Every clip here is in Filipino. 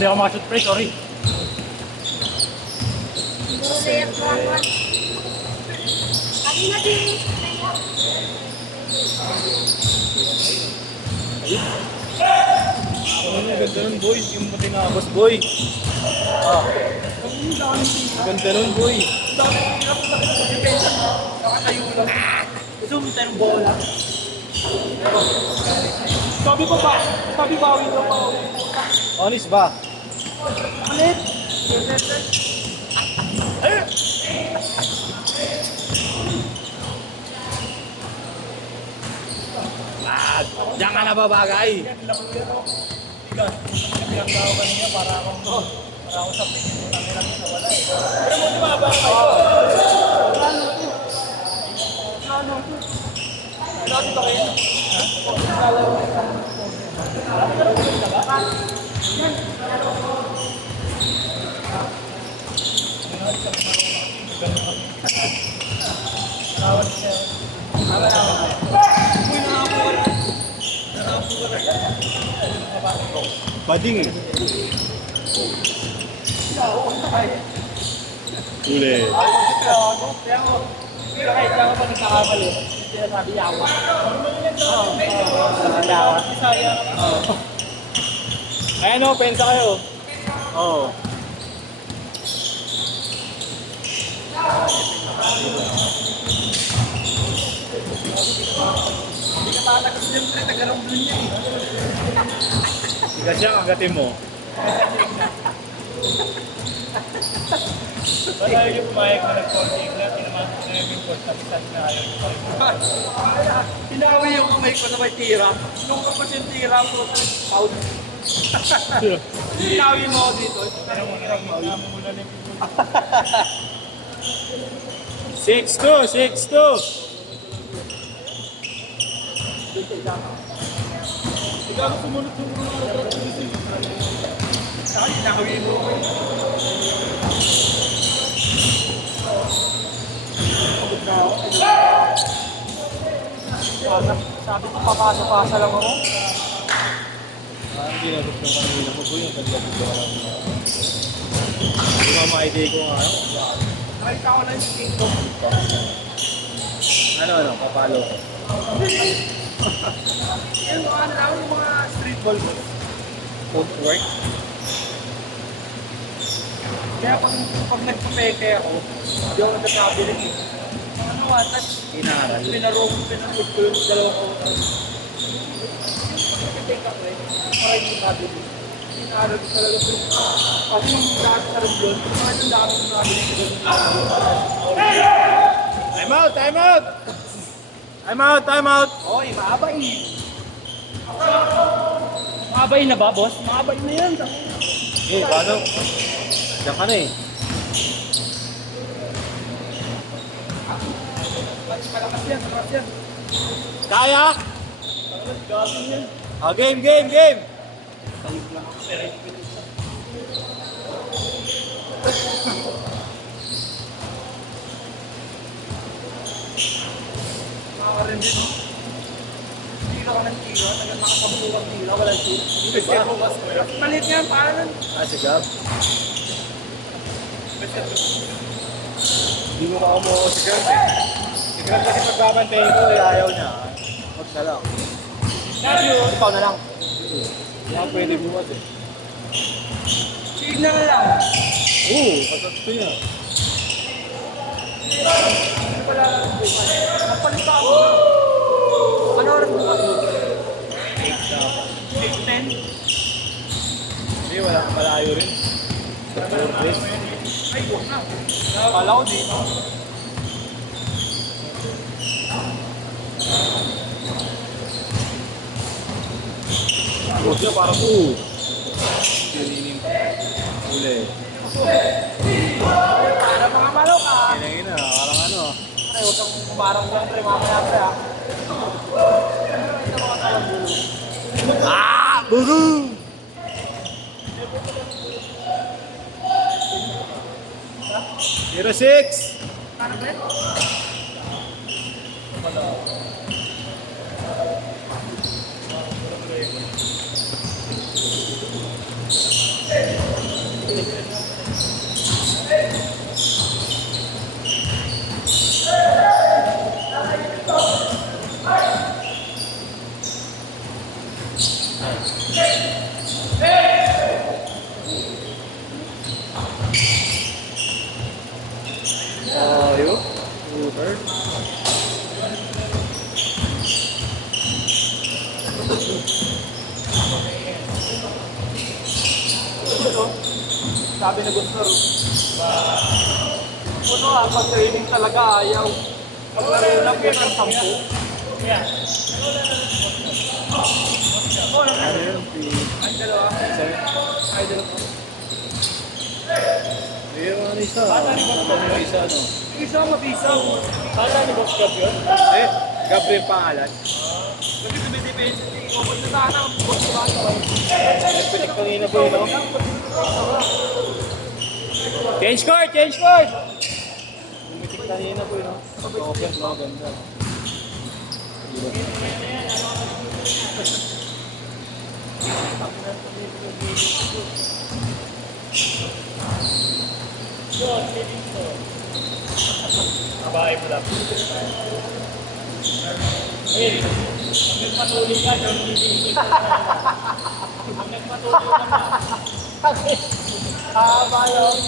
Hindi ako makashoot pre, sorry. Ganda nun boy, yung matinabas boy. Ah. Ganda nun boy. Nakatayo lang. Gusto mo tayo ng bola. Sabi ko ba? Sabi bawi lang pa. Honest ba? Malit. Ah, diyan ka na babagay. Pinagdaw kanina para ako sa pikin mo namin lang sa wala eh. Pero mo di ba ba? Ano? Lagi ba kayo? Bading. Uli. Kahit lang ako nagkakamali. Hindi sabi yawa. Yawa. Ayan o, pensa kayo. Oo. Hindi ka tatakas din pre, tagalong niya eh. Tigas siya, kagatin mo. Wala yung pumayag na nag-calling na, tinamang ko na yung court, tapisan na ayaw yung calling. Tinawi yung kamay ko na may tira. Nung kapag yung tira ko, out. Tinawi mo ako dito. Pero mo nang maulan yung people. 6-2, 6-2. Ikaw ako sumunod-sunod ng mga ito. Saka tinawi mo ako. Sabi ko papasa-pasa lang ako. Parang ginagap ng kanina mo po yung pag-gabot ko lang. Hindi mo ma-idea ko nga. Nakita ko lang yung king ko. Ano, papalo ko. Yung ano lang, yung mga street ball ko. Footwork. Kaya pag nagpapeke ako, hindi ako nagkakabili eh. Ano atat? Inaral. Pinarog ko yung dalawang ko. Pag-peke ako eh, para hindi nabili. Inaral ko talaga po. Kasi yung lahat sa rin yun, mga yung dami ko nabili ko doon. Time out! Time out! Time out! Time out! Oy, maabay. Maabay na ba, boss? Maabay na yan. Eh, paano? Diyan ka na eh. Malakas yan, malakas yan. Kaya? Gagawin yan. Ah, game, game, game! Talib lang ako, pero hindi ko isa. Nakakarin din, no? Tira ka ng tira, tagal nakasabulang tira, walang shoot. Kasi bukas ko yun. Malit nga, paano? Ah, si Gab. Hindi mo makamuha si Gab eh. Si Gab kasi pagbabantayin ko eh, ayaw niya. Huwag na lang. Ikaw na lang. Hindi ako pwede bumat eh. Signal lang. Oo, patat ko niya. Ano pala lang bukas? Napalit pa ako. Ano oras bukas? 8:10? Hindi, wala kang malayo rin. Ay, huwag na. Kala ko dito. Huwag niya parang Sirinin. Uli. Para mga manok ah. Kinangin na, parang ano. Ay, huwag kang kumarang lang pre, mamaya pre ah. Ah! Buru! Zero 6! Ano pre? Sabi na gusto. Puno pag training talaga ayaw. Pag laro lang po ng 10. Yeah. Ano yun? Ang dalawa. Ay, dalawa po. Yung ano isa? Bata ni Boss Gab Yung isa ano? Isa mabisa. Bata ni Boss Gab yun. Eh, Gabriel pangalan. Kasi dumidepende. Pupunta sana ang Boss Gab. Nagpitik kanina po yun, no? Change card! Change card! Pumitik kanina po yun, no? Open, no? Ganda. Yun, dito. Babae mo lang. Ayun. Pag nagpatuloy ka, yung hindi ka. Pag nagpatuloy ka na. Tama yun.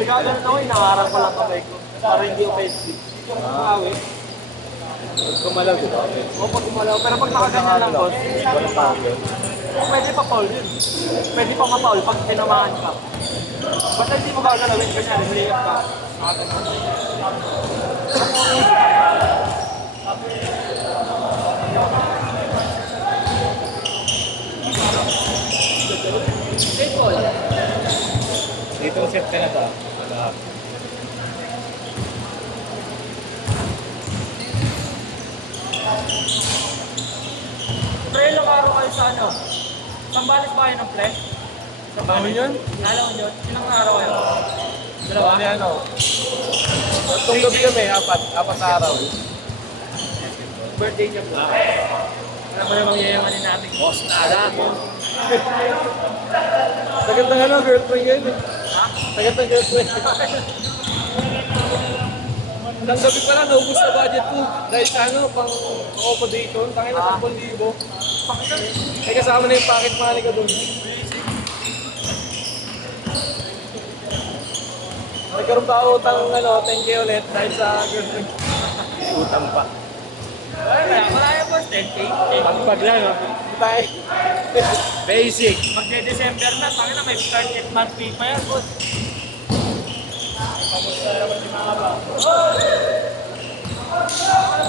Nagkaganon ako, inaarang ko lang kamay ko. Para hindi offensive. Hindi ko makawi. Pag kumalaw, di ba? O pag gumalaw. Pero pag nakaganyan lang, boss, Walang tawag. pwede pa foul yun. Pwede pa ma-foul pag tinamaan ka. Basta hindi mo gagalawin ka niya, layup ka. Straight ball. Dito set ka na to. Wala. Pre, ilang araw kayo sa ano? Sambales ba kayo ng flesh? Tawin yun? Alam mo yun? Ilang araw kayo? Dalawa na ano? Itong gabi kami, apat na araw. Birthday niya po. Alam mo namang yayamanin natin. Boss na agad. Sagat ng ano, girlfriend yun. Sagat ng girlfriend. Nang gabi pa lang, naubos na budget ko. Dahil sa ano, pang accommodation, tangin na 10,000. Ay kasama na yung pocket money ka doon. Nagkaroon pa ako utang ano, 10K ulit dahil sa girlfriend. Utang pa. Wala yung boss, 10K. Pag lang, no? Bye. Basic. Magde-December na, tangin na may 30th month fee pa yan, boss. Kamusta naman si mga ba?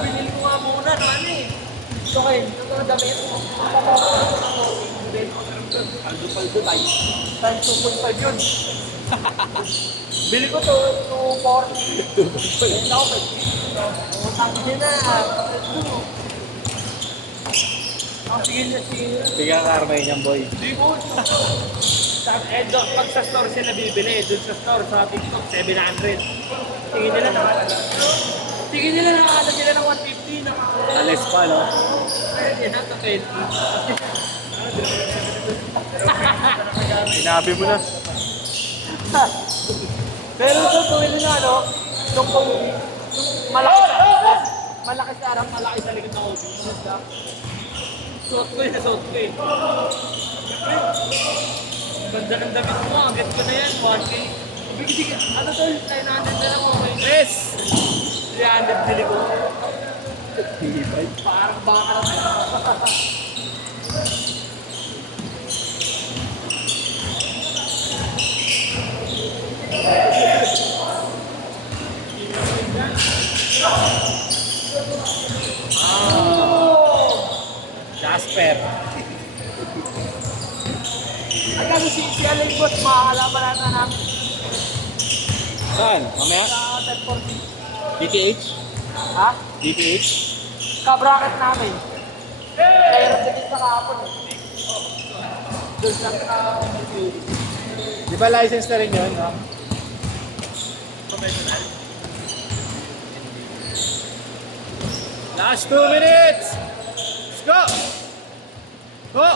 Binili ko nga muna, ano eh. Ito kayo, ito mga damit. Paldo tayo. Times 2.5 yun. Bili ko to, 240. Ayun ako, utang din na. Ang sige niya Bigyan ka karma yun boy. Di mo. Pag sa store sila bibili, dun sa store, sa TikTok, 700. Tingin nila nakakala sila ng 150 na. Alis pa, no? Hindi na, sa 20. Sinabi mo na. Pero ito, tuwin na, no? Yung malaki sa harap, malaki sa likod ng OB. Suot ko yun, suot ko eh. Ganda ng damit mo, agad ko na yan, 1K. Sige, ano to, 900 na lang ako. Yes! 300 bili ko. Parang baka na. Jasper. Ay, kasi si Alay Boss, makakalaban natin namin Saan? Mamaya? sa 1040. DTH? Ha? DTH? Ka-bracket namin. Mayroon din sa kahapon. Doon lang ka. Di ba license na rin yun, no? Professional. Last 2 minutes! Let's go! Go!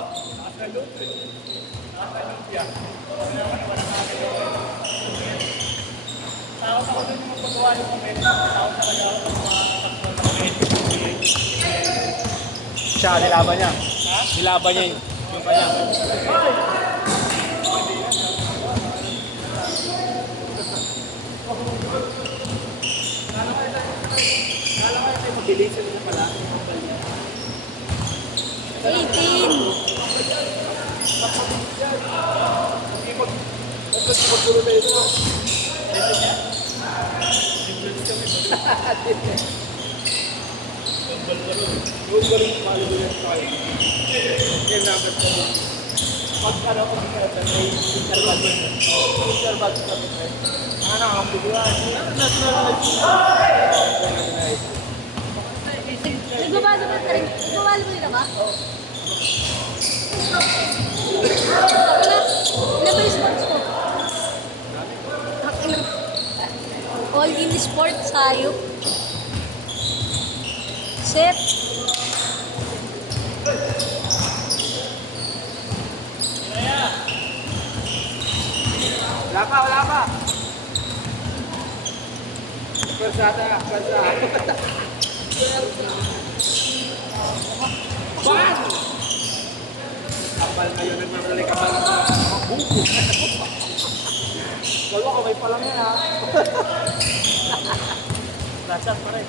Tapos ako din yung ginawa nung kami, tawag talaga ako ng mga takbo na kami. Siya, nilaban niya. Ha? Nilaban niya yung kanya. Kala ko ito mabilisan na pala. 18. Magpulo na ito. Yung galing malubulan tayo. Yan naman ko. Pag ano ko may interval mo. Interval ko kami. Ano ang bigyan? Nagbabalo ba rin? Nagbabalo mo rin ba? Ano ba yung sports ko? All in sports, hayop. Set. Wala pa. Persada. Ban! Kapal ngayon, nagmamalik kapal ng mga buko. Dalawa kamay pa lang yan, ha? Lasat pa rin.